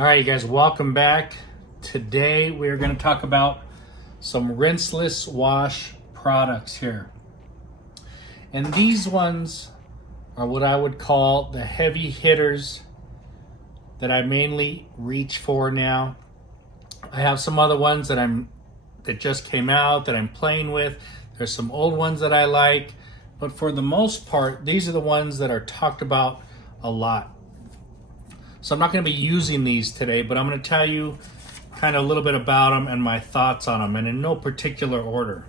All right, you guys, welcome back. Today we are going to talk about some rinseless wash products here. And these ones are what I would call the heavy hitters that I mainly reach for now. I have some other ones that just came out that I'm playing with. There's some old ones that I like, but for the most part, these are the ones that are talked about a lot. So I'm not going to be using these today, but I'm going to tell you kind of a little bit about them and my thoughts on them, and in no particular order.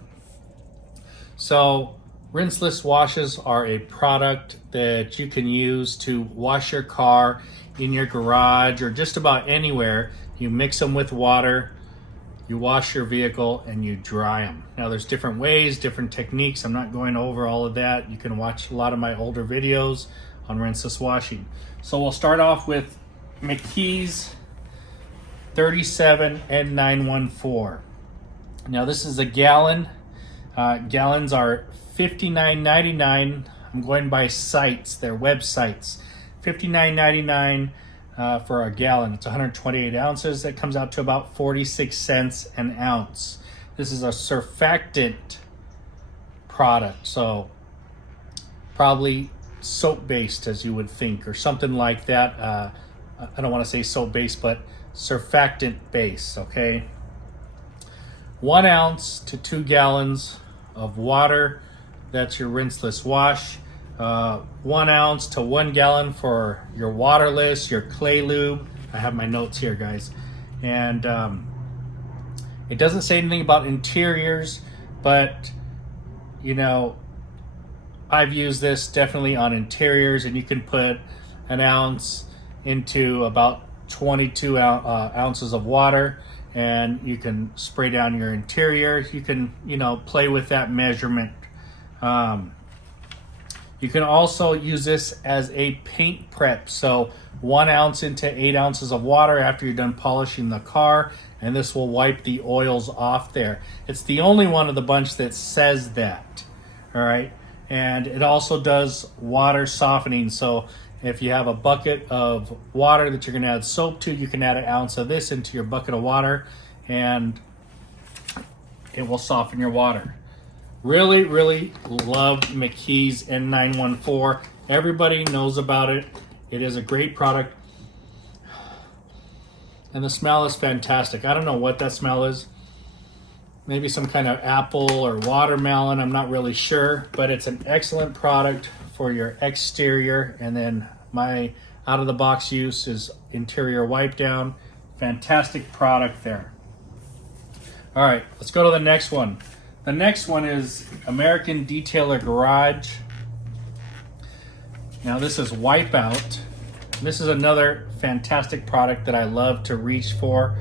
So rinseless washes are a product that you can use to wash your car in your garage or just about anywhere. You mix them with water, you wash your vehicle, and you dry them. Now there's different ways, different techniques. I'm not going over all of that. You can watch a lot of my older videos on rinseless washing. So we'll start off with McKee's 37N914. Now this is a gallon. Gallons are $59.99. I'm going by sites, their websites. $59.99 for a gallon. It's 128 ounces. That comes out to about 46 cents an ounce. This is a surfactant product, so probably soap-based, as you would think, or something like that. I don't want to say soap-based, but surfactant-based, okay? 1 ounce to 2 gallons of water. That's your rinseless wash. 1 ounce to 1 gallon for your waterless, your clay lube. I have my notes here, guys. And it doesn't say anything about interiors, but, you know, I've used this definitely on interiors, and you can put an ounce into about 22 ounces of water, and you can spray down your interior. You can, play with that measurement. You can also use this as a paint prep. So 1 ounce into 8 ounces of water after you're done polishing the car, and this will wipe the oils off there. It's the only one of the bunch that says that. All right. And it also does water softening. So if you have a bucket of water that you're going to add soap to, you can add an ounce of this into your bucket of water, and it will soften your water. Really, really love McKee's N914. Everybody knows about it. It is a great product. And the smell is fantastic. I don't know what that smell is. Maybe some kind of apple or watermelon. I'm not really sure. But it's an excellent product for your exterior. And then my out-of-the-box use is interior wipe down. Fantastic product there. All right, let's go to the next one. The next one is American Detailer Garage. Now this is Wipeout. This is another fantastic product that I love to reach for.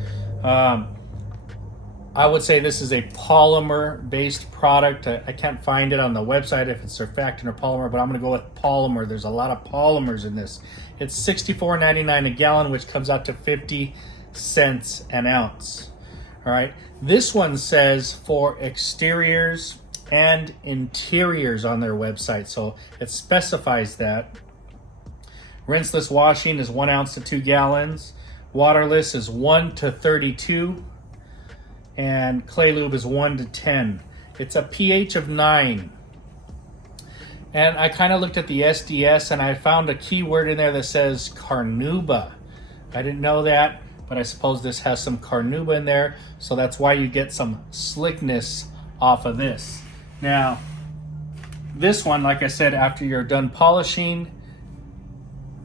I would say this is a polymer-based product. I can't find it on the website if it's surfactant or polymer, but I'm going to go with polymer. There's a lot of polymers in this. It's $64.99 a gallon, which comes out to 50 cents an ounce. All right. This one says for exteriors and interiors on their website, so it specifies that. Rinseless washing is 1 ounce to 2 gallons. Waterless is 1 to 32. And clay lube is 1 to 10. It's a pH of 9. And I kind of looked at the SDS, and I found a keyword in there that says carnauba. I didn't know that, but I suppose this has some carnauba in there, so that's why you get some slickness off of this. Now, this one, like I said, after you're done polishing,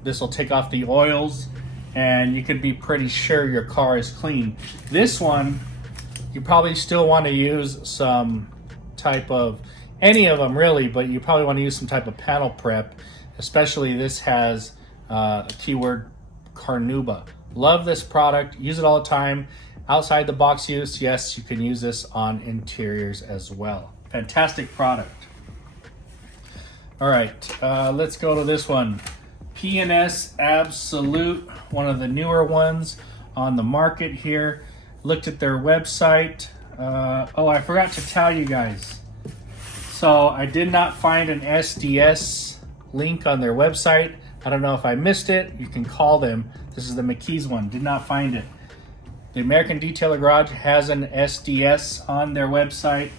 this will take off the oils, and you can be pretty sure your car is clean. This one, you probably still want to use some type of, any of them really, but you probably want to use some type of panel prep, especially this has a keyword carnauba. Love this product, use it all the time. Outside the box use, yes, you can use this on interiors as well. Fantastic product. All right, let's go to this one. P&S Absolute, one of the newer ones on the market here. Looked at their website. Oh, I forgot to tell you guys. So I did not find an SDS link on their website. I don't know if I missed it. You can call them. This is the McKee's one. Did not find it. The American Detailer Garage has an SDS on their website.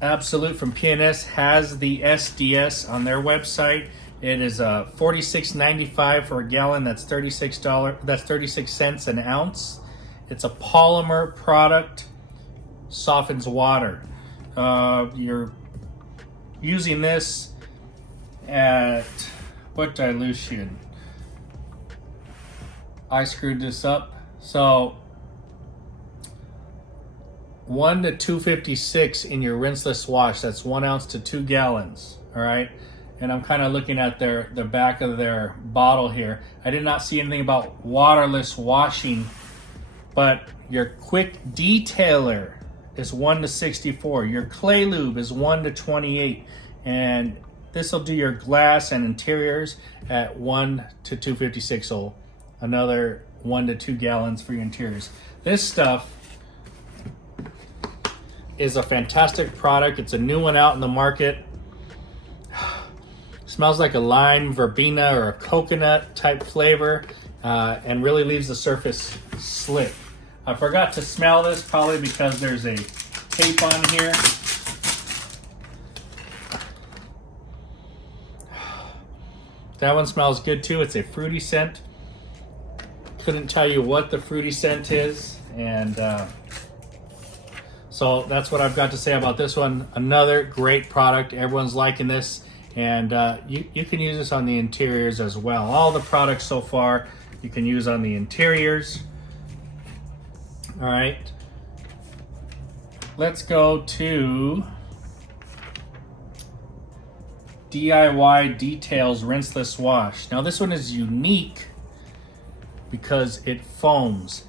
Absolute from PNS has the SDS on their website. It is $46.95 for a gallon. That's $36. That's 36 cents an ounce. It's a polymer product. Softens water. You're using this at what dilution? I screwed this up. So 1 to 256 in your rinseless wash. That's 1 ounce to 2 gallons. All right. And I'm kind of looking at the back of their bottle here. I did not see anything about waterless washing, but your quick detailer is 1 to 64. Your clay lube is 1 to 28. And this will do your glass and interiors at 1 to 256. So another 1 to 2 gallons for your interiors. This stuff is a fantastic product. It's a new one out in the market. Smells like a lime, verbena, or a coconut type flavor, and really leaves the surface slick. I forgot to smell this, probably because there's a tape on here. That one smells good too. It's a fruity scent. Couldn't tell you what the fruity scent is, and so that's what I've got to say about this one. Another great product. Everyone's liking this. And you can use this on the interiors as well. All the products so far you can use on the interiors. All right. Let's go to DIY Details Rinseless Wash. Now this one is unique because it foams.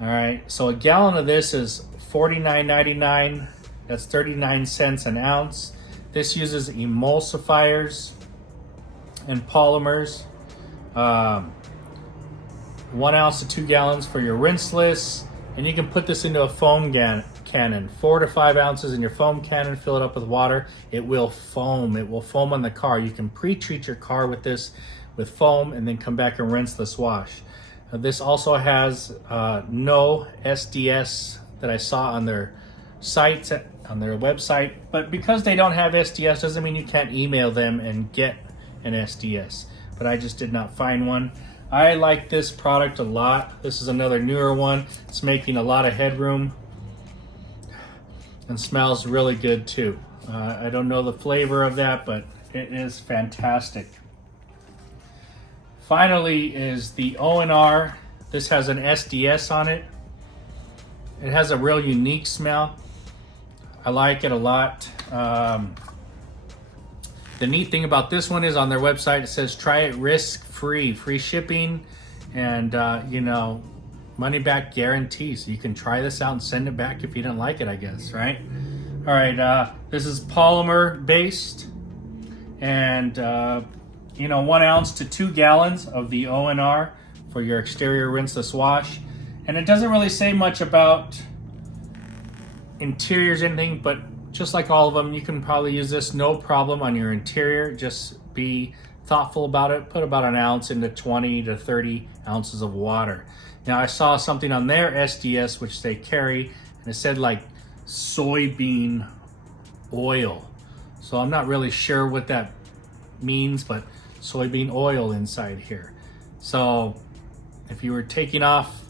All right. So a gallon of this is $49.99. That's 39 cents an ounce. This uses emulsifiers and polymers. 1 ounce to 2 gallons for your rinseless. And you can put this into a foam cannon. 4 to 5 ounces in your foam cannon. Fill it up with water. It will foam. It will foam on the car. You can pre-treat your car with this with foam and then come back and rinseless wash. This also has no SDS that I saw on their sites, on their website, but because they don't have SDS doesn't mean you can't email them and get an SDS, but I just did not find one. I like this product a lot. This is another newer one. It's making a lot of headroom and smells really good too. I don't know the flavor of that, but it is fantastic. Finally is the O&R. This has an SDS on it. It has a real unique smell. I like it a lot. The neat thing about this one is on their website, it says try it risk-free, free shipping, and you know, money back guarantee. So you can try this out and send it back if you didn't like it, I guess, right? All right, this is polymer based, and you know, 1 ounce to 2 gallons of the O&R for your exterior rinseless wash. And it doesn't really say much about interiors or anything, but just like all of them, you can probably use this no problem on your interior. Just be thoughtful about it. Put about 1 ounce into 20 to 30 ounces of water. Now I saw something on their SDS which they carry, and it said like soybean oil. So I'm not really sure what that means, but soybean oil inside here. So if you were taking off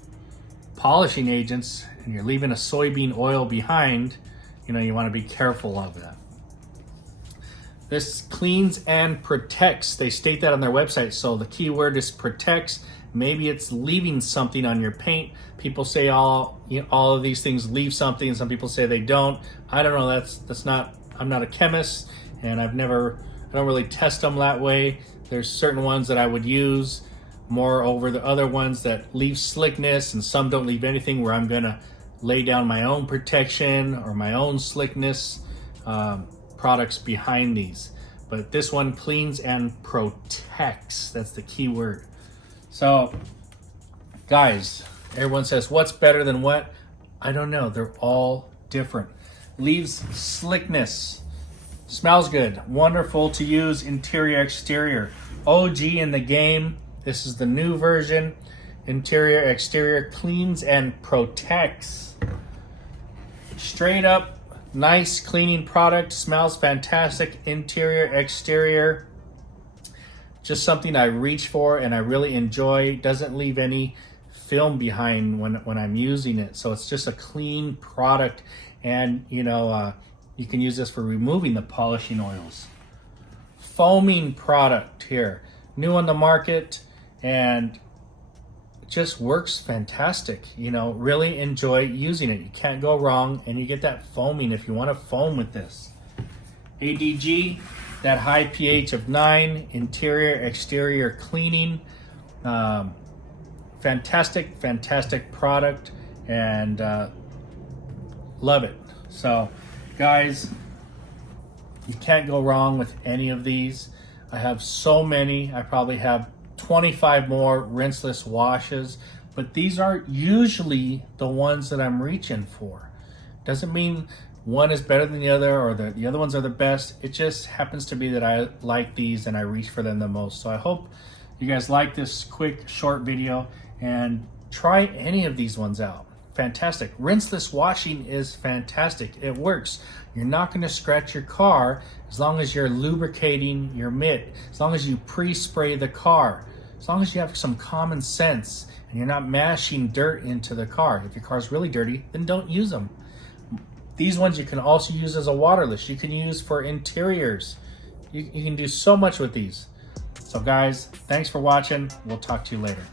polishing agents and you're leaving a soybean oil behind, you know, you want to be careful of that. This cleans and protects. They state that on their website. So the key word is protects. Maybe it's leaving something on your paint. People say all of these things leave something, and some people say they don't. I don't know. That's not. I'm not a chemist, and I don't really test them that way. There's certain ones that I would use more over the other ones that leave slickness, and some don't leave anything, where I'm gonna lay down my own protection or my own slickness products behind these. But this one cleans and protects. That's the key word. So guys, everyone says what's better than what? I don't know. They're all different. Leaves slickness. Smells good. Wonderful to use, interior, exterior. OG in the game. This is the new version. Interior, exterior, cleans and protects. Straight up, nice cleaning product. Smells fantastic. Interior, exterior. Just something I reach for and I really enjoy. Doesn't leave any film behind when I'm using it. So it's just a clean product. And, you know, you can use this for removing the polishing oils. Foaming product here. New on the market and it just works fantastic. You know, really enjoy using it. You can't go wrong and you get that foaming if you want to foam with this. ADG, that high pH of 9, interior, exterior cleaning. Fantastic, fantastic product and love it. So guys, you can't go wrong with any of these. I have so many. I probably have 25 more rinseless washes, but these are usually the ones that I'm reaching for. Doesn't mean one is better than the other or the other ones are the best. It just happens to be that I like these and I reach for them the most. So I hope you guys like this quick, short video and try any of these ones out. Fantastic. Rinseless washing is fantastic. It works. You're not going to scratch your car as long as you're lubricating your mitt, as long as you pre-spray the car, as long as you have some common sense and you're not mashing dirt into the car. If your car's really dirty, then don't use them. These ones you can also use as a waterless. You can use for interiors. You can do so much with these. So guys, thanks for watching. We'll talk to you later.